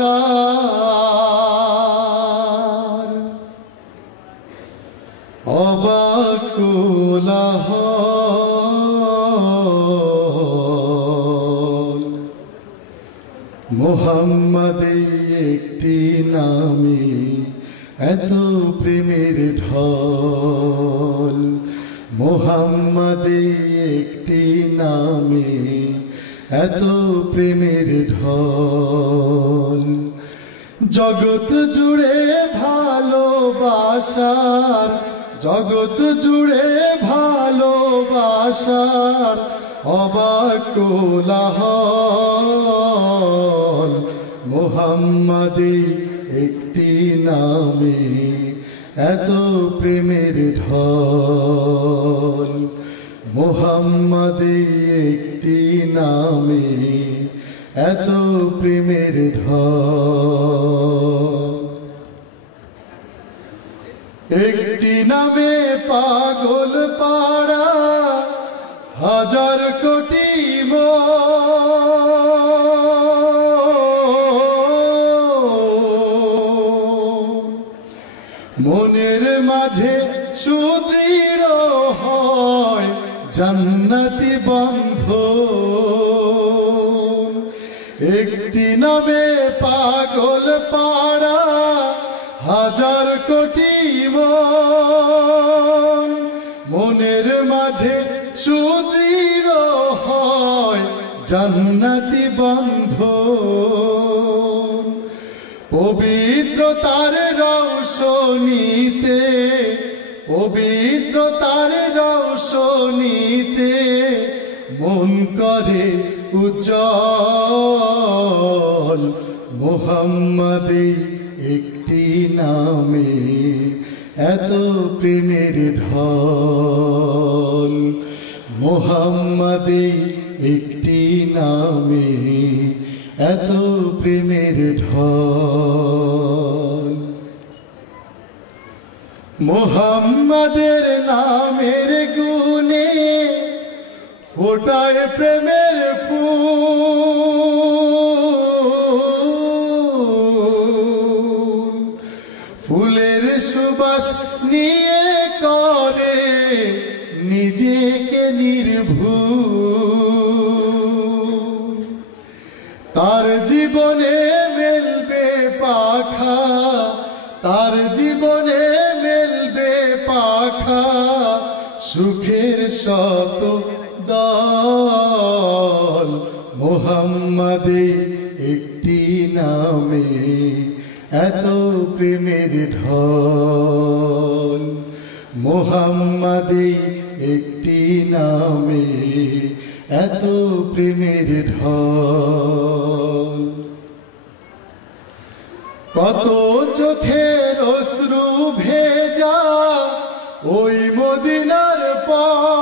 অবাক কোলাহল। মুহাম্মাদে একটি নামে এত প্রেমের ঢল, মুহাম্মাদে একটি নামে এত প্রেমের ঢল, জগৎ জুড়ে ভালোবাসার, জগৎ জুড়ে ভালোবাসার অবাক কোলাহল। মুহাম্মাদে একটি নামে এত প্রেমের ঢল, মুহাম্মাদে একটি নামে এত প্রেমের ঢল। একটি নামে পাগল পাড়া হাজার কোটি মনের মাঝে সুদৃঢ় হয় জান্নাতি বন্ধন। একটি নামে পাগল পাড়া হাজার কোটি মনের মাঝে সুদৃঢ় হয় জান্নাতি বন্ধন। পবিত্রতার রৌশনীতে, পবিত্রতার রৌশনীতে মন করে উজ্জ্বল। মুহাম্মাদে একটি নামে এত প্রেমের ঢল, মুহাম্মাদে একটি নামে এত প্রেমের ঢল। মুহাম্মাদের নামের গুণে ফোটায় প্রেমের ফুল, ফুলের সুবাস নিয়ে করে নিজেকে নির্ভুল। তার জীবনে মেলবে পাখা, তার জীবনে মেলবে পাখা সুখের শত দল। মুহাম্মাদে একটি নামে এত প্রেমের ঢল, মুহাম্মাদে একটি নামে এত প্রেমের ঢল। কত চোখের অশ্রু ভেজা ওই মদিনার পথ,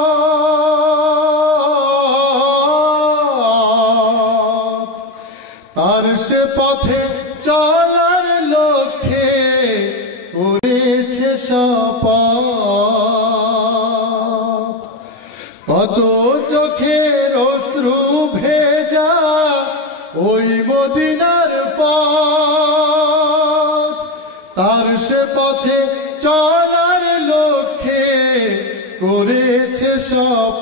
তার সে পথে চলার লক্ষ্যে করেছে শপথ। কত চোখের অশ্রু ভেজা ওই মদিনার পথ, করেছে শপথ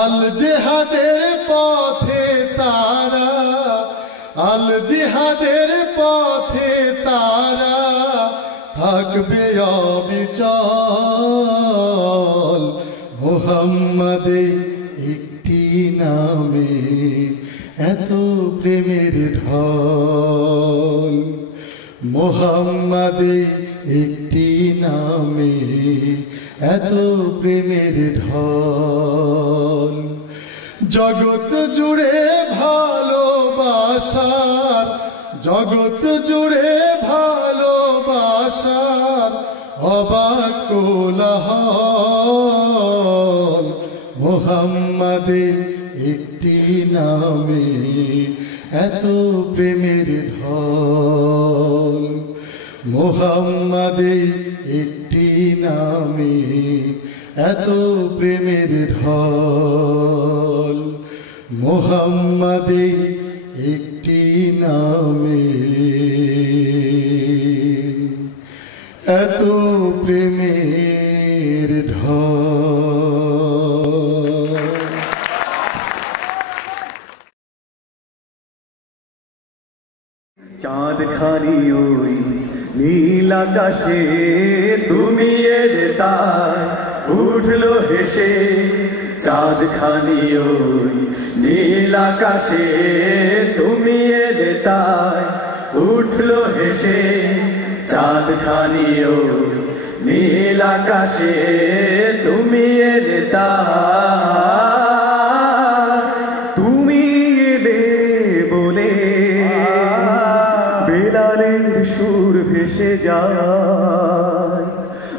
আল জিহাদের পথে তারা আল জিহাদের পথে তারা থাকবে অবিচল মুহাম্মাদে একটি নামে এত প্রেমের ঢল মুহাম্মাদে একটি নামে এত প্রেমের ঢল জগৎ জুড়ে ভালোবাসার জগৎ জুড়ে ভালোবাসার অবাক কোলাহল মুহাম্মাদে একটি নামে এত প্রেমের ঢল মুহাম্মাদে একটি নামে এত প্রেমের ঢল মুহাম্মাদে একটি নামে এত প্রেমের ঢল। চাঁদ খানি ওই নীল আকাশে তুমি এলে তাই উঠলো হেসে চাঁদ খানি ওই নীল আকাশে তুমি এলে তাই উঠলো হেসে চাঁদ খানি ওই নীল আকাশে তুমি এলে তাই তুমি এলে বলে বেলালের সুর ভেসে যায়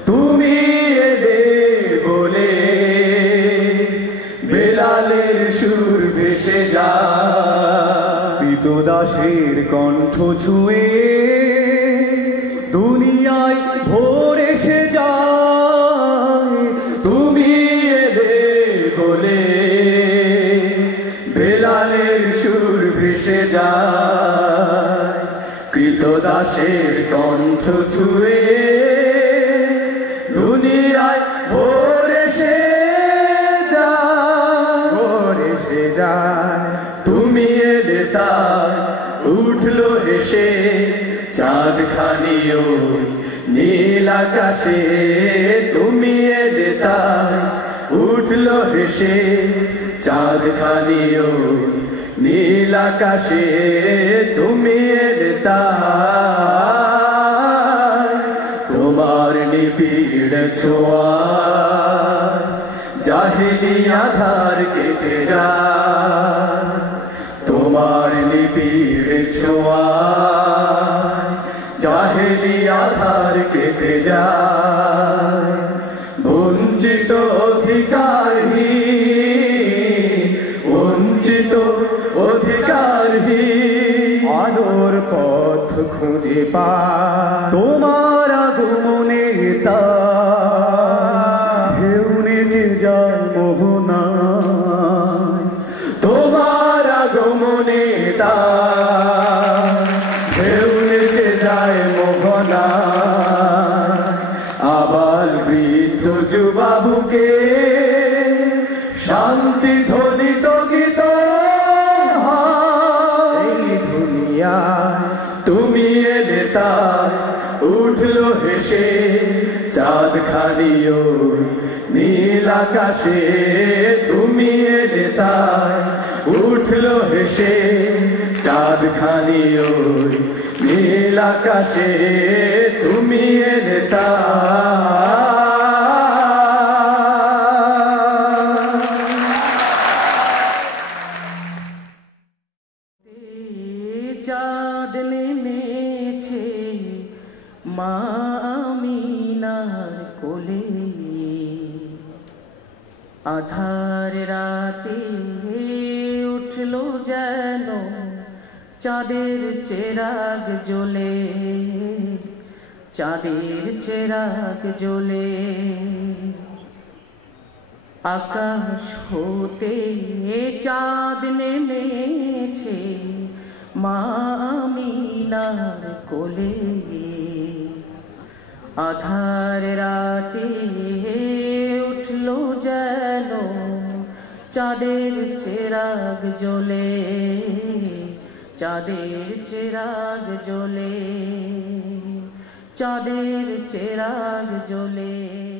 তুমি এলে বলে বেলালের সুর ভেসে যায় পিতদাসের কণ্ঠ ছুঁয়ে দুনিয়ায় ভোর এসে যায় তুমি এলে বলে বেলালের সুর ভেসে যায় কৃতদাসের কণ্ঠ ছুঁয়ে দুনিয়ায় ভোর এসে যায় তুমি এলে তাই উঠলো হেসে চাঁদ খানি ওই নীল আকাশে তুমি এলে তাই উঠলো হেসে চাঁদ খানি ওই নীল আকাশে তুমি এলে তাই তোমার নিবিড় ছোঁয়া জাহিলি আধার কেটে যায় তোমার নিবিড় ছোঁয়া জাহিলি আধার কেটে যায় বঞ্চিত অধিকারহীন বঞ্চিত অধিকারহীন আলোর পথ খুঁজে পায় তোমার আগমনে ঢেউ নেমে যায় মোহনায় তোমার আগমনে ঢেউ নেমে যায় মোহনায় আবার বৃদ্ধ যুবাবুকে শান্তি ধ্বনিত গীত এই দুনিয়ায় তুমি এলে তাই উঠলো হেসে চাঁদ খানি ওই নীল আকাশে তুমি এলে তাই উঠলো হেসে চাঁদ খানি ওই নীল আকাশে তুমি এলে চাঁদ নেমেছে মা আমিনার কোলে আধার রাতে উঠলো যেন চাঁদের চেরাগ জ্বলে চাঁদের চেরাগ জ্বলে আকাশ হতে চাঁদ নেমেছে মা আমিনার কোলে আধার রাতে উঠলো যেন চাঁদের চেরাগ জ্বলে, চাঁদের চেরাগ জ্বলে, চাঁদের চেরাগ জ্বলে।